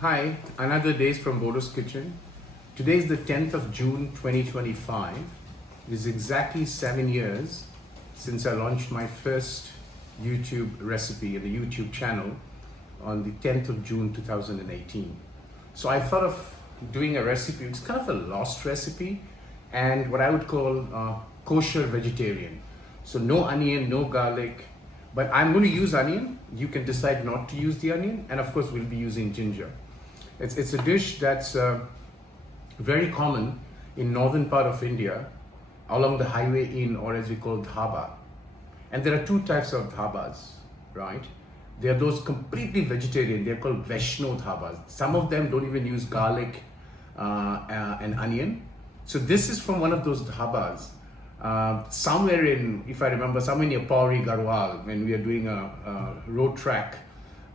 Hi, another days from Bordo's kitchen. Today is the 10th of June 2025. It is exactly 7 years since I launched my first YouTube recipe at the YouTube channel on the 10th of June 2018. So I thought of doing a recipe. It's kind of a lost recipe and what I would call kosher vegetarian. So no onion, no garlic, but I'm going to use onion. You can decide not to use the onion, and of course we'll be using ginger. It's a dish that's very common in northern part of India along the highway in, or as we call dhaba. And there are two types of dhabas, right? There are those completely vegetarian, they're called Vaishno dhabas. Some of them don't even use garlic and onion. So this is from one of those dhabas. Somewhere in, if I remember, somewhere near Pauri Garhwal, when we are doing a road track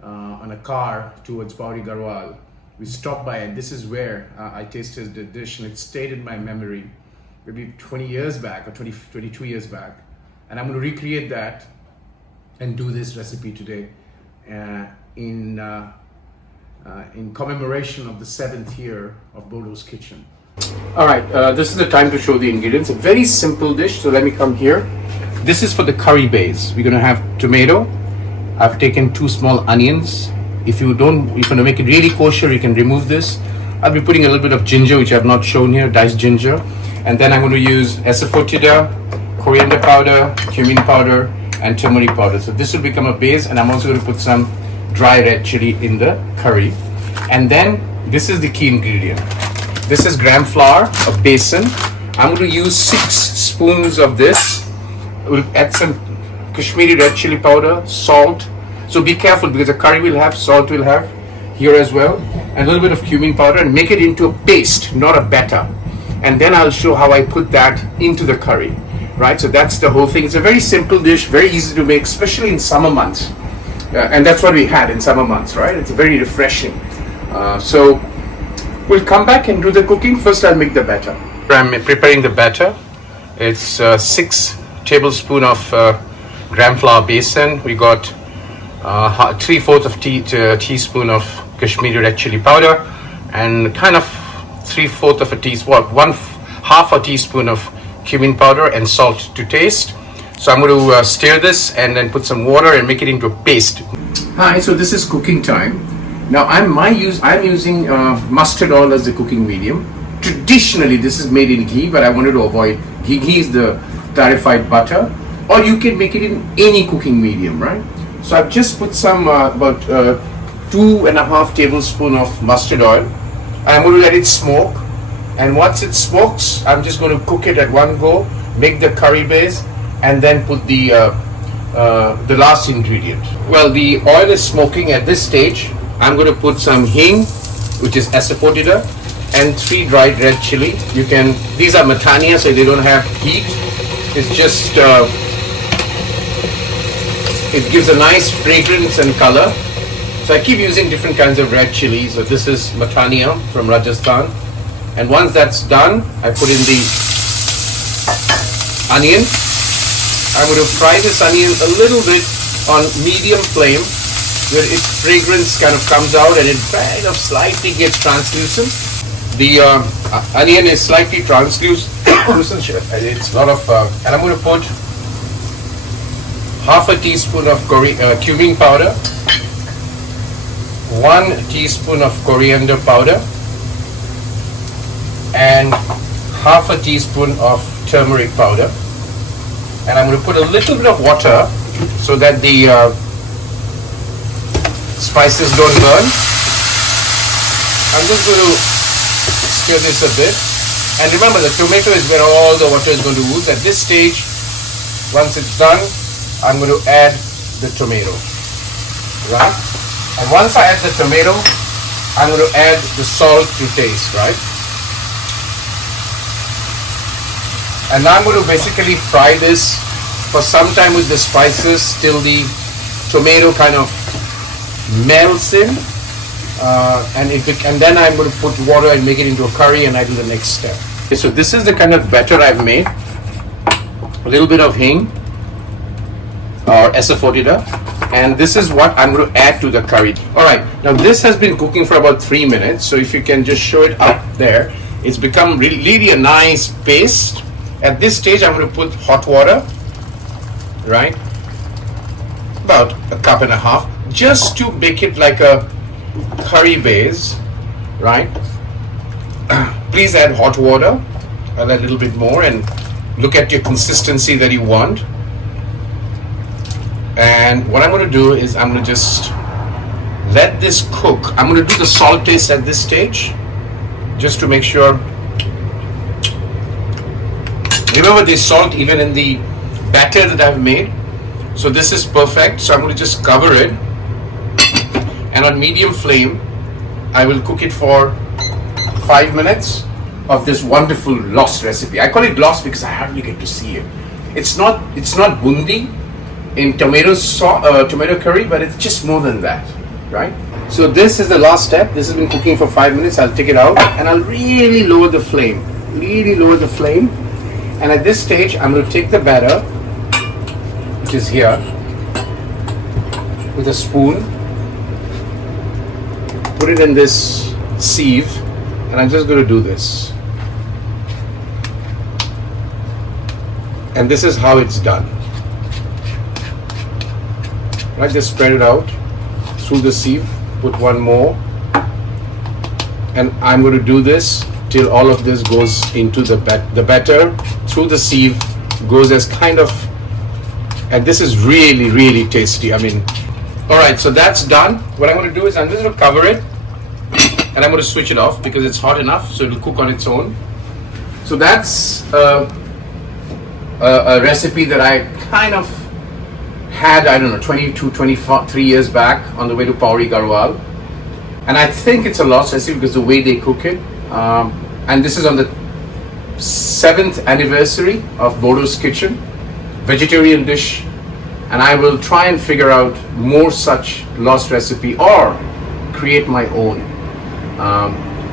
on a car towards Pauri Garhwal, we stopped by, and this is where I tasted the dish, and it stayed in my memory maybe 20 years back or 22 years back. And I'm going to recreate that and do this recipe today in commemoration of the 7th year of Bordo's kitchen. All right, this is the time to show the ingredients. A very simple dish, so let me come here. This is for the curry base. We're going to have tomato. I've taken 2 small onions. If you want to make it really kosher, you can remove this. I'll be putting a little bit of ginger, which I have not shown here, diced ginger. And then I'm going to use asafoetida, coriander powder, cumin powder, and turmeric powder. So this will become a base, and I'm also going to put some dry red chili in the curry. And then this is the key ingredient. This is gram flour of Besan. I'm going to use 6 spoons of this. We'll add some Kashmiri Red chili powder, salt. So be careful because the curry will have, salt will have here as well, and a little bit of cumin powder, and make it into a paste, not a batter. And then I'll show how I put that into the curry, right? So that's the whole thing. It's a very simple dish, very easy to make, especially in summer months. And that's what we had in summer months, right? It's very refreshing. So we'll come back and do the cooking. First, I'll make the batter. I'm preparing the batter. It's 6 tablespoons of gram flour Besan. We got 3/4 of teaspoon of Kashmiri Red chili powder, and kind of 3/4 of a teaspoon, half a teaspoon of cumin powder, and salt to taste. So I'm going to stir this and then put some water and make it into a paste. Hi, so this is cooking time. Now I'm using mustard oil as the cooking medium. Traditionally this is made in ghee, but I wanted to avoid ghee. Ghee is the clarified butter, or you can make it in any cooking medium, right? So I've just put some about 2.5 tablespoons of mustard oil. I'm going to let it smoke, and once it smokes, I'm just going to cook it at one go, make the curry base, and then put the last ingredient. Well, the oil is smoking. At this stage, I'm going to put some hing, which is asafoetida, and 3 dried red chili. These are matania, so they don't have heat. It's just it gives a nice fragrance and color. So I keep using different kinds of red chilies. So this is matania from Rajasthan. And once that's done, I put in the onion. I'm going to fry this onion a little bit on medium flame, where its fragrance kind of comes out and it kind of slightly gets translucent. The onion is slightly translucent. It's a lot of, and I'm going to put half a teaspoon of cumin powder, 1 teaspoon of coriander powder, and half a teaspoon of turmeric powder. And I'm going to put a little bit of water so that the spices don't burn. I'm just going to stir this a bit. And remember, the tomato is where all the water is going to ooze. At this stage, once it's done, I'm going to add the tomato, right? And once I add the tomato, I'm going to add the salt to taste, right? And now I'm going to basically fry this for some time with the spices till the tomato kind of melts in, and then I'm going to put water and make it into a curry, and I do the next step. Okay, so this is the kind of batter I've made. A little bit of hing or asafoetida, And this is what I'm going to add to the curry. All right, now this has been cooking for about 3 minutes. So if you can just show it up there, it's become really a nice paste. At this stage, I'm going to put hot water, right? About a cup and a half, just to make it like a curry base, right? Please add hot water, add a little bit more, and look at your consistency that you want. And what I'm going to do is I'm going to just let this cook. I'm going to do the salt taste at this stage, just to make sure. Remember, there's salt even in the batter that I've made. So this is perfect. So I'm going to just cover it. And on medium flame, I will cook it for 5 minutes of this wonderful lost recipe. I call it lost because I hardly get to see it. It's not boondi in tomato curry, but it's just more than that, right? So this is the last step. This has been cooking for 5 minutes. I'll take it out and I'll really lower the flame. Really lower the flame. And at this stage, I'm going to take the batter, which is here, with a spoon, put it in this sieve, and I'm just going to do this. And this is how it's done. Right, just spread it out through the sieve, put one more, and I'm going to do this till all of this goes into the batter through the sieve, goes as kind of, and this is really tasty. I mean, all right, so that's done. What I'm going to do is I'm just going to cover it, and I'm going to switch it off because it's hot enough, so it'll cook on its own. So that's a recipe that I kind of had, I don't know, 22, 23 years back on the way to Pauri Garhwal. And I think it's a lost recipe because the way they cook it. And this is on the 7th anniversary of Bordo's Kitchen, vegetarian dish. And I will try and figure out more such lost recipe or create my own.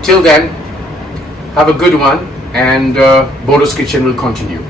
Till then, have a good one, and Bordo's Kitchen will continue.